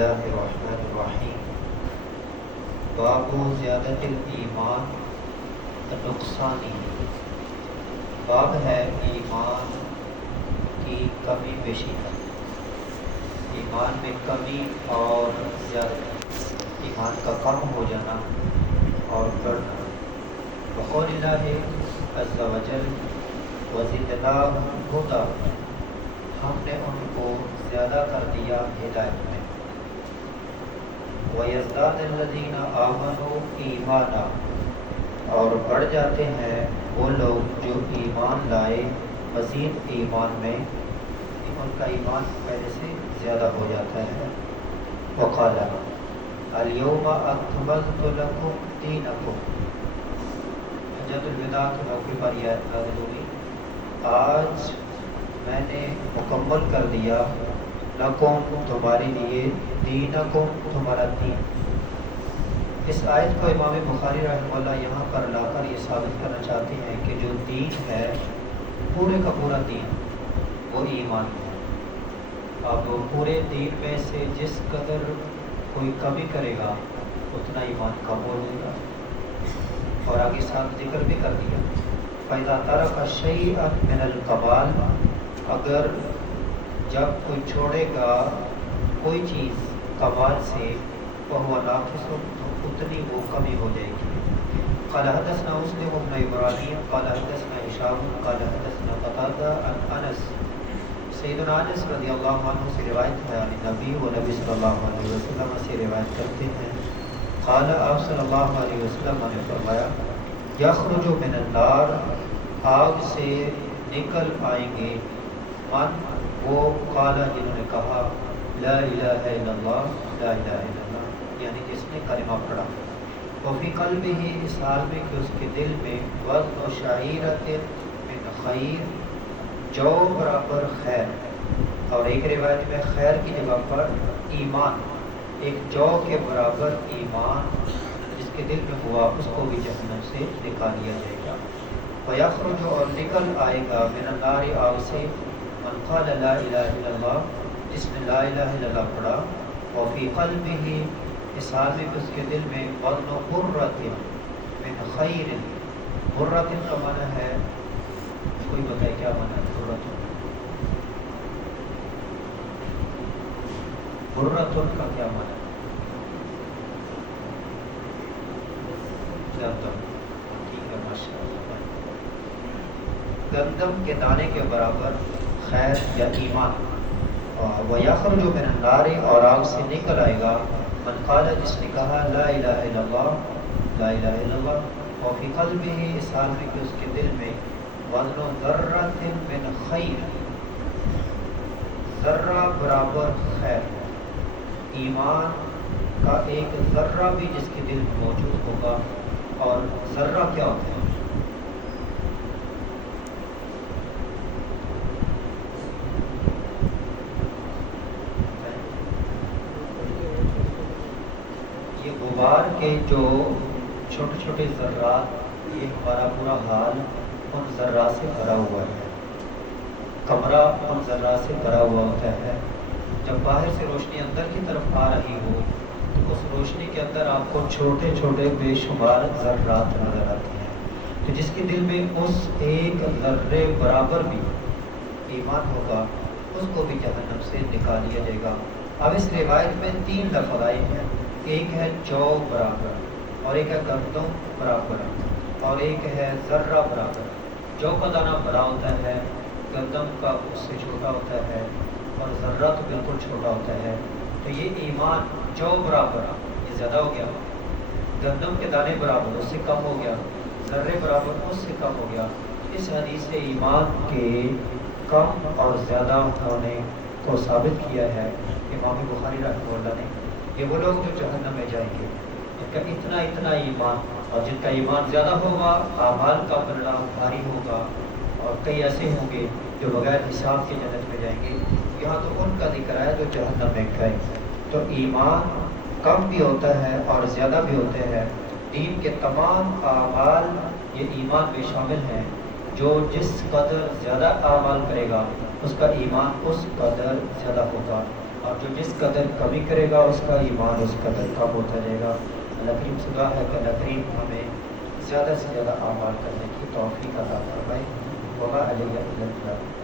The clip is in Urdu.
اللہ الرحمن الرحیم۔ باب زیادت الایمان نقصانی، باب ہے ایمان کی کمی بیشی کا، ایمان میں کمی اور زیادہ، ایمان کا کم ہو جانا اور بڑھنا۔ بقول اللہ عز و جل وزدناہم ہدی، ہم نے ان کو زیادہ کر دیا ہدایت میں۔ وَيَزْدَادَ الَّذِينَ آمَنُوا ایمانا، اور بڑھ جاتے ہیں وہ لوگ جو ایمان لائے مزید ایمان میں، ان کا ایمان پہلے سے زیادہ ہو جاتا ہے۔ وَقَالَ الْيَوْمَ أَكْمَلْتُ لَكُمْ دِينَكُمْ، حجۃ الوداع کے موقع پر یہ آیت نازل ہوئی، آج میں نے مکمل کر دیا لکم تمہارے لیے، دینکم تمہارا دین۔ اس آیت کو امام بخاری رحمہ اللہ یہاں پر لا کر یہ ثابت کرنا چاہتے ہیں کہ جو دین ہے پورے کا پورا دین وہ ایمان ہے۔ اب پورے دین میں سے جس قدر کوئی کمی کرے گا اتنا ایمان کم ہو جائے گا، اور آگے ساتھ ذکر بھی کر دیا فَإِذَا تَرَكَ شَيْئًا مِنَ الْكَمَالِ، اگر جب کوئی چھوڑے گا کوئی چیز کمال سے، وَهُوَ نَاقِصٌ، تو اتنی وہ کمی ہو جائے گی۔ قال حدثنا مسلم بن ابراہیم قال حدثنا هشام قال حدثنا قتادہ عن انس، سیدنا انس رضی اللہ عنہ سے روایت ہے عن نبی، و نبی صلی اللہ علیہ وسلم سے روایت کرتے ہیں، قال آپ صلی اللہ علیہ وسلم نے فرمایا یخرج من النار، آگ سے نکل آئیں گے، من وہ، قال جنہوں نے کہا لا الہ الا اللہ، لا الہ الا اللہ، یعنی جس نے کلمہ پڑھا، وفی قلبہ، اس حال میں کہ اس کے دل میں، وزن شعیرۃ من خیر، جو برابر خیر، اور ایک روایت میں خیر کی جگہ پر ایمان، ایک جو کے برابر ایمان جس کے دل میں ہوا اس کو بھی جہنم سے نکال دیا جائے گا۔ وَيَخْرُجُ، اور نکل آئے گا، مِنَ النَّارِ، آگ سے، مَنْ قَالَ لَا إِلَهَ إِلَّا اللَّهُ، جس نے لا الہ الا اللہ پڑھا، وَفِي قَلْبِهِ، اس حال میں اس کے دل میں، وَزْنُ بُرَّةٍ مِنْ خَيْرٍ، برۃ کا معنی ہے، کوئی بتائے کیا معنی ہے برۃ؟ برۃ کا کیا معنی ہے؟ گندم، ٹھیک ہے ماشاء اللہ، گندم کے دانے کے برابر خیر یا ایمان۔ وَيَخْرُجُ مِنَ النَّارِ، اور آگ سے نکل آئے گا، من قال، جس نے کہا لا الہ الا اللہ، لا الہ الا اللہ، وفی قلبہ، اس حال میں کہ اس کے دل میں، وزن ذرۃ من خیر، ذرہ برابر خیر، ایمان کا ایک ذرہ بھی جس کے دل میں موجود ہوگا۔ اور ذرہ کیا ہوتا ہے؟ یہ غبار کے جو چھوٹے چھوٹے ذرات، یہ ہمارا پورا حال ان ذرات سے بھرا ہوا ہے، کمرہ ان ذرات سے بھرا ہوا ہوتا ہے۔ جب باہر سے روشنی اندر کی طرف آ رہی ہو تو اس روشنی کے اندر آپ کو چھوٹے چھوٹے بے شمار ذرات نظر آتے ہیں، تو جس کے دل میں اس ایک ذرے برابر بھی ایمان ہوگا اس کو بھی جہنم سے نکال دیا جائے گا۔ اب اس روایت میں 3 لفظ آئے ہیں، ایک ہے جو برابر، اور ایک ہے گندم برابر، اور ایک ہے ذرہ برابر۔ جو کا دانہ بڑا ہوتا ہے، گندم کا اس سے چھوٹا ہوتا ہے، اور ذرہ تو بالکل چھوٹا ہوتا ہے۔ تو یہ ایمان جو برابر، یہ زیادہ ہو گیا، گندم کے دانے برابر اس سے کم ہو گیا، ذرے برابر اس سے کم ہو گیا۔ اس حدیث سے ایمان کے کم اور زیادہ ہونے کو ثابت کیا ہے امام بخاری رحمہ اللہ نے۔ یہ وہ لوگ جو جہنم میں جائیں گے جن کا اتنا ایمان، اور جن کا ایمان زیادہ ہوگا اعمال کا پلڑا بھاری ہوگا، اور کئی ایسے ہوں گے جو بغیر حساب کے جنت میں جائیں گے۔ یہاں تو ان کا ذکر ہے جو جہنم میں گئے۔ تو ایمان کم بھی ہوتا ہے اور زیادہ بھی ہوتے ہیں۔ دین کے تمام اعمال یہ ایمان میں شامل ہیں، جو جس قدر زیادہ اعمال کرے گا اس کا ایمان اس قدر زیادہ ہوگا، اور جو جس قدر کمی کرے گا اس کا ایمان اس قدر کم ہوتا جائے گا۔ اللہ کریم سے دعا ہے کہ اللہ کریم ہمیں زیادہ سے زیادہ اعمال کرنے کی توفیق عطا فرمائے۔ وما علیہ الا البلاغ۔